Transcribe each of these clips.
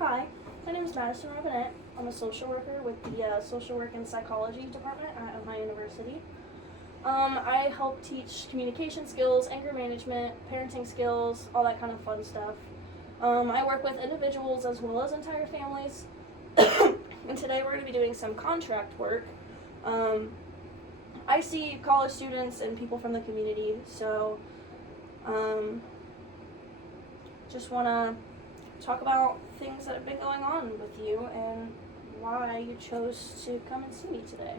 Hi, my name is Madison Robinette. I'm a social worker with the Social Work and Psychology Department at Ohio University. I help teach communication skills, anger management, parenting skills, all that kind of fun stuff. I work with individuals as well as entire families. And today we're going to be doing some contract work. I see college students and people from the community, so just want to talk about things that have been going on with you and why you chose to come and see me today.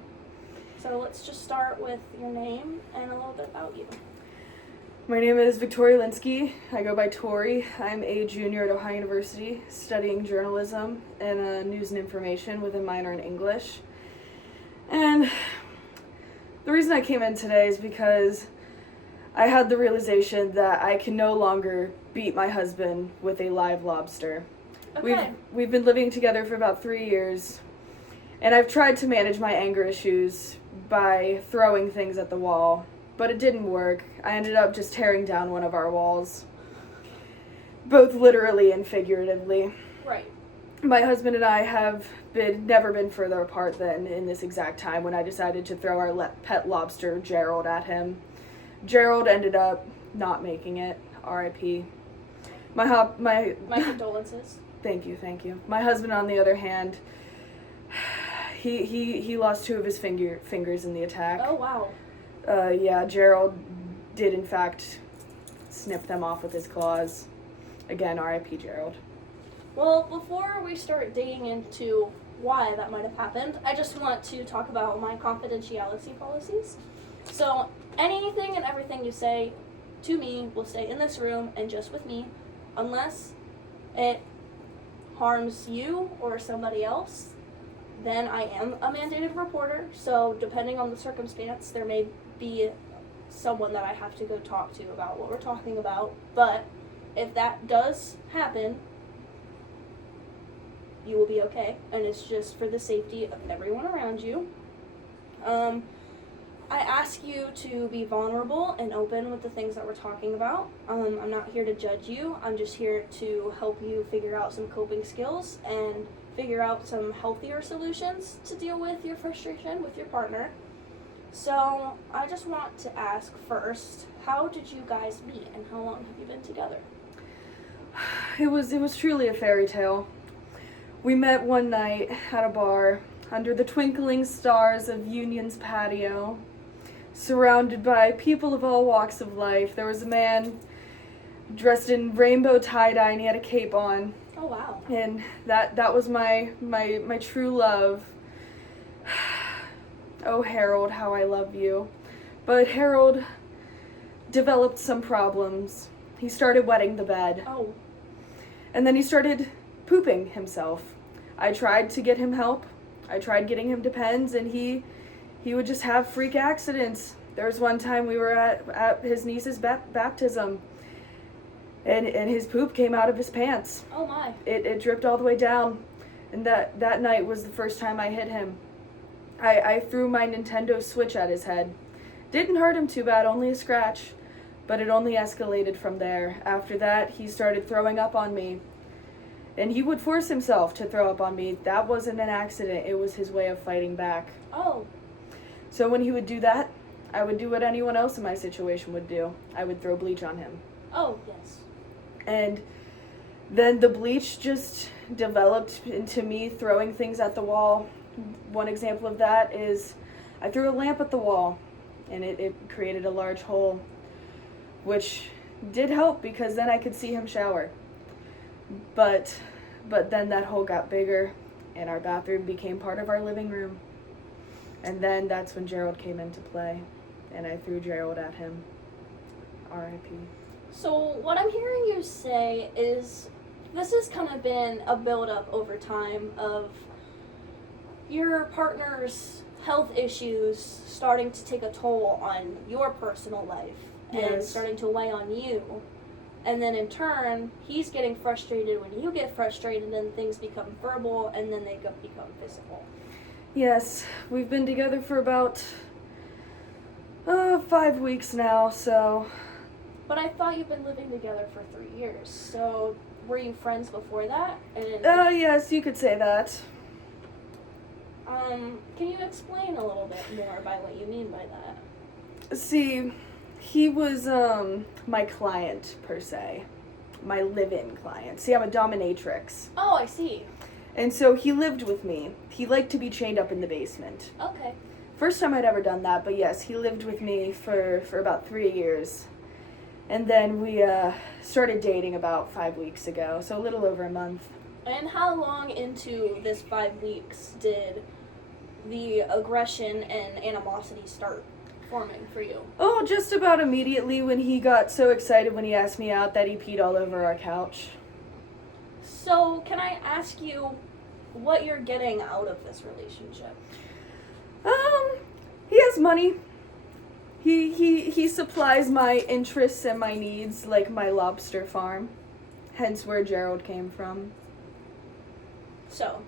So let's just start with your name and a little bit about you. My name is Victoria Linsky. I go by Tori. I'm a junior at Ohio University studying journalism and news and information with a minor in English. And the reason I came in today is because I had the realization that I can no longer beat my husband with a live lobster. Okay. We've been living together for about 3 years, and I've tried to manage my anger issues by throwing things at the wall, but it didn't work. I ended up just tearing down one of our walls, both literally and figuratively. Right. My husband and I have never been further apart than in this exact time when I decided to throw our pet lobster, Gerald, at him. Gerald ended up not making it. R.I.P. My condolences. Thank you. My husband, on the other hand, he lost 2 of his fingers in the attack. Oh, wow. Yeah, Gerald did in fact snip them off with his claws. Again, R.I.P. Gerald. Well, before we start digging into why that might have happened, I just want to talk about my confidentiality policies. So, anything and everything you say to me will stay in this room and just with me, unless it harms you or somebody else. Then I am a mandated reporter, so depending on the circumstance, there may be someone that I have to go talk to about what we're talking about. But if that does happen, you will be okay, and it's just for the safety of everyone around you. I ask you to be vulnerable and open with the things that we're talking about. I'm not here to judge you. I'm just here to help you figure out some coping skills and figure out some healthier solutions to deal with your frustration with your partner. So I just want to ask first, how did you guys meet and how long have you been together? It was truly a fairy tale. We met one night at a bar under the twinkling stars of Union's patio, surrounded by people of all walks of life. There was a man dressed in rainbow tie-dye and he had a cape on. Oh, wow. And that was my true love. Oh, Harold, how I love you. But Harold developed some problems. He started wetting the bed. Oh. And then he started pooping himself. I tried to get him help. I tried getting him to Pens, and he would just have freak accidents. There was one time we were at his niece's baptism, and his poop came out of his pants. Oh, my. It dripped all the way down, and that night was the first time I hit him. I threw my Nintendo Switch at his head. Didn't hurt him too bad, only a scratch, but it only escalated from there. After that, he started throwing up on me. And he would force himself to throw up on me. That wasn't an accident. It was his way of fighting back. Oh. So when he would do that, I would do what anyone else in my situation would do. I would throw bleach on him. Oh, yes. And then the bleach just developed into me throwing things at the wall. One example of that is I threw a lamp at the wall, and it created a large hole, which did help because then I could see him shower. But then that hole got bigger, and our bathroom became part of our living room. And then that's when Gerald came into play, and I threw Gerald at him. R.I.P. So what I'm hearing you say is this has kind of been a build-up over time of your partner's health issues starting to take a toll on your personal life and Yes. starting to weigh on you. And then in turn, he's getting frustrated when you get frustrated and things become verbal and then they become physical. Yes, we've been together for about 5 weeks now, so... But I thought you've been living together for 3 years, so were you friends before that? And Yes, you could say that. can you explain a little bit more by what you mean by that? See, he was my client per se, my live-in client. See, I'm a dominatrix, Oh, I see. and so he lived with me. He liked to be chained up in the basement. Okay. First time I'd ever done that, but yes, he lived with me for about 3 years. And then we started dating about 5 weeks ago, so a little over a month. And how long into this 5 weeks did the aggression and animosity start forming for you? Oh, just about immediately when he got so excited when he asked me out that he peed all over our couch. So, can I ask you what you're getting out of this relationship? He has money. He supplies my interests and my needs, like my lobster farm. Hence where Gerald came from. So,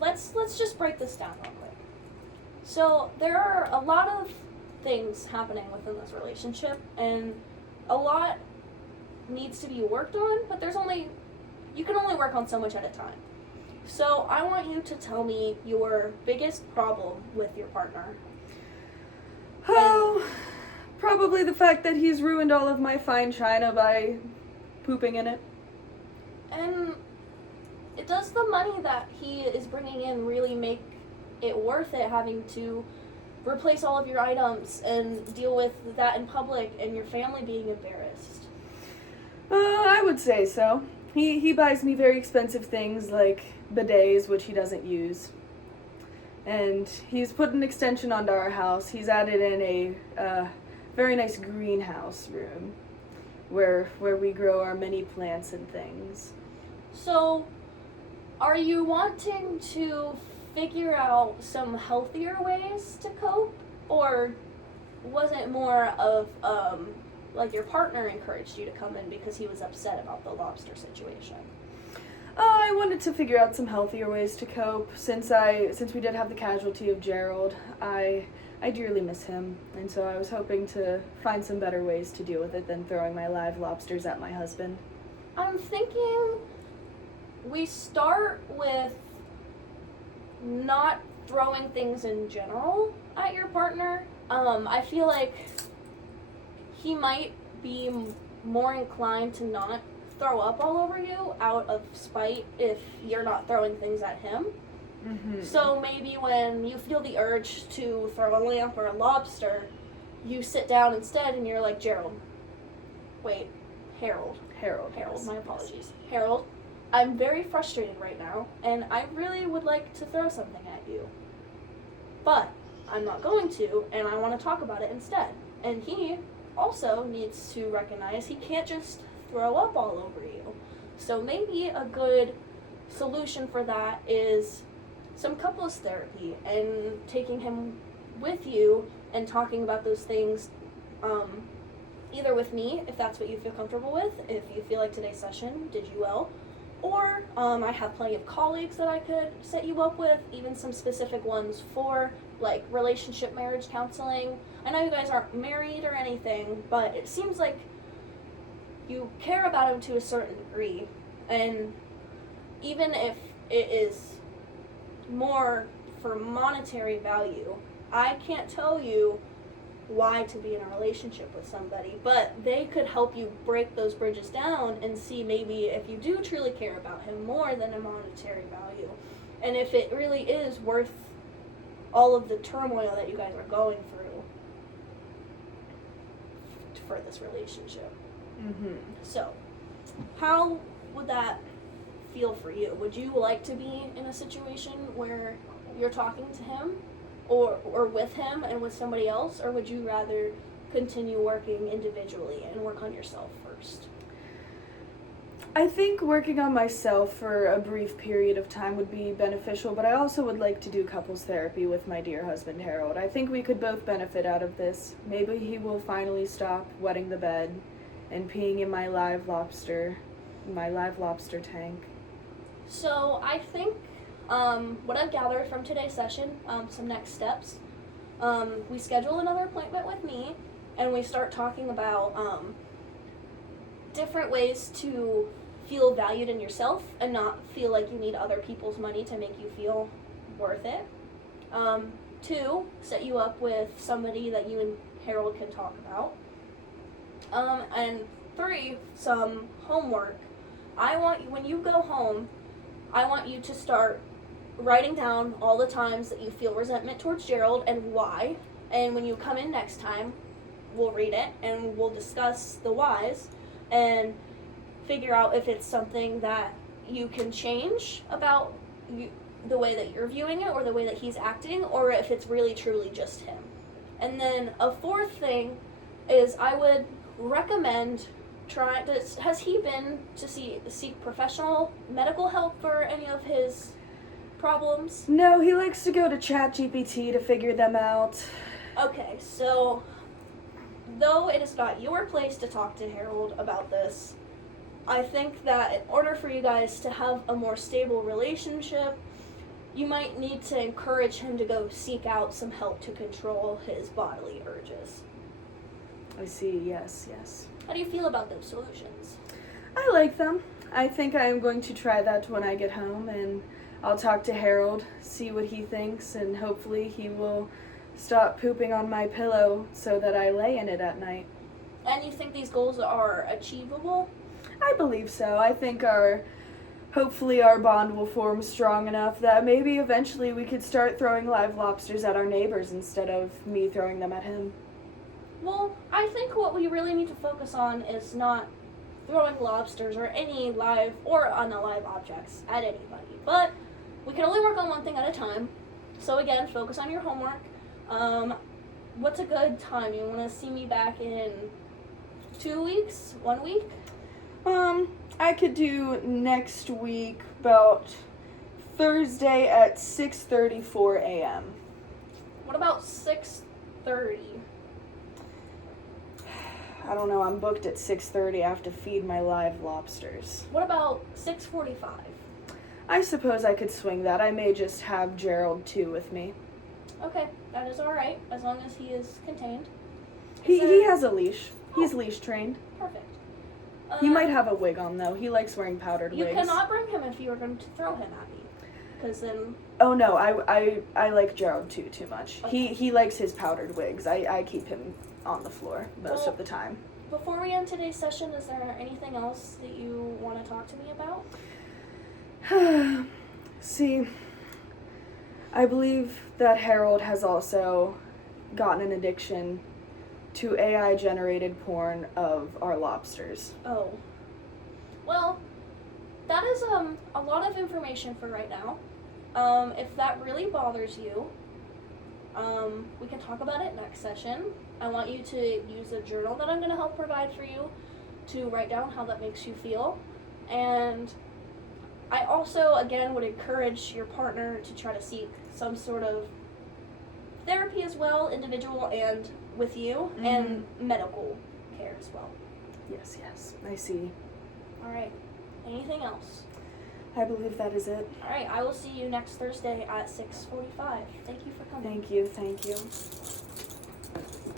let's just break this down real quick. So, there are a lot of things happening within this relationship, and a lot needs to be worked on, but you can only work on so much at a time. So, I want you to tell me your biggest problem with your partner. Oh, probably the fact that he's ruined all of my fine china by pooping in it. And does the money that he is bringing in really make it worth it, having to replace all of your items and deal with that in public and your family being embarrassed? I would say so. He buys me very expensive things like bidets, which he doesn't use. And he's put an extension onto our house. He's added in a very nice greenhouse room where we grow our mini plants and things. So, are you wanting to figure out some healthier ways to cope? Or was it more of, like your partner encouraged you to come in because he was upset about the lobster situation? I wanted to figure out some healthier ways to cope. Since we did have the casualty of Gerald, I dearly miss him, and so I was hoping to find some better ways to deal with it than throwing my live lobsters at my husband. I'm thinking we start with not throwing things in general at your partner. I feel like he might be more inclined to not throw up all over you out of spite if you're not throwing things at him. Mm-hmm. So maybe when you feel the urge to throw a lamp or a lobster, you sit down instead and you're like, Harold, Yes. my apologies. Harold, I'm very frustrated right now, and I really would like to throw something at you. But I'm not going to, and I want to talk about it instead. And he also needs to recognize he can't just throw up all over you. So maybe a good solution for that is some couples therapy and taking him with you and talking about those things, either with me, if that's what you feel comfortable with, if you feel like today's session did you well, or I have plenty of colleagues that I could set you up with, even some specific ones for like relationship marriage counseling. I know you guys aren't married or anything, but it seems like you care about him to a certain degree, and even if it is more for monetary value, I can't tell you why to be in a relationship with somebody, but they could help you break those bridges down and see maybe if you do truly care about him more than a monetary value, and if it really is worth all of the turmoil that you guys are going through for this relationship. Mm-hmm. So, how would that feel for you? Would you like to be in a situation where you're talking to him or with him and with somebody else, or would you rather continue working individually and work on yourself first? I think working on myself for a brief period of time would be beneficial, but I also would like to do couples therapy with my dear husband, Harold. I think we could both benefit out of this. Maybe he will finally stop wetting the bed and peeing in my live lobster tank. So I think what I've gathered from today's session, some next steps, we schedule another appointment with me and we start talking about different ways to feel valued in yourself and not feel like you need other people's money to make you feel worth it. 2, set you up with somebody that you and Harold can talk about. And 3, some homework. I want you, when you go home, I want you to start writing down all the times that you feel resentment towards Gerald and why. And when you come in next time, we'll read it and we'll discuss the whys and figure out if it's something that you can change about the way that you're viewing it or the way that he's acting, or if it's really truly just him. And then a 4th thing is I would recommend has he been to seek professional medical help for any of his problems? No, he likes to go to ChatGPT to figure them out. Okay, so though it is not your place to talk to Harold about this, I think that in order for you guys to have a more stable relationship, you might need to encourage him to go seek out some help to control his bodily urges. I see, yes. How do you feel about those solutions? I like them. I think I am going to try that when I get home, and I'll talk to Harold, see what he thinks, and hopefully he will stop pooping on my pillow so that I lay in it at night. And you think these goals are achievable? I believe so. I think hopefully our bond will form strong enough that maybe eventually we could start throwing live lobsters at our neighbors instead of me throwing them at him. Well, I think what we really need to focus on is not throwing lobsters or any live or unalive objects at anybody. But we can only work on one thing at a time. So again, focus on your homework. What's a good time? You want to see me back in 2 weeks? 1 week? I could do next week about Thursday at 6:34 a.m. What about 6:30? I don't know, I'm booked at 6:30. I have to feed my live lobsters. What about 6:45? I suppose I could swing that. I may just have Gerald too with me. Okay, that is alright, as long as he is contained. He has a leash. He's leash trained. Perfect. He might have a wig on though. He likes wearing powdered You wigs. cannot bring him if you are going to throw him at me, because then... Oh no, I like Gerald too much. Okay. He likes his powdered wigs. I keep him on the floor most of the time. Before we end today's session, is there anything else that you want to talk to me about? See, I believe that Harold has also gotten an addiction to AI-generated porn of our lobsters. Oh. Well, that is a lot of information for right now. If that really bothers you, we can talk about it next session. I want you to use a journal that I'm going to help provide for you to write down how that makes you feel. And I also, again, would encourage your partner to try to seek some sort of therapy as well, individual and with you, and medical care as well. Yes, I see. All right. Anything else? I believe that is it. All right. I will see you next Thursday at 6:45. Thank you for coming. Thank you.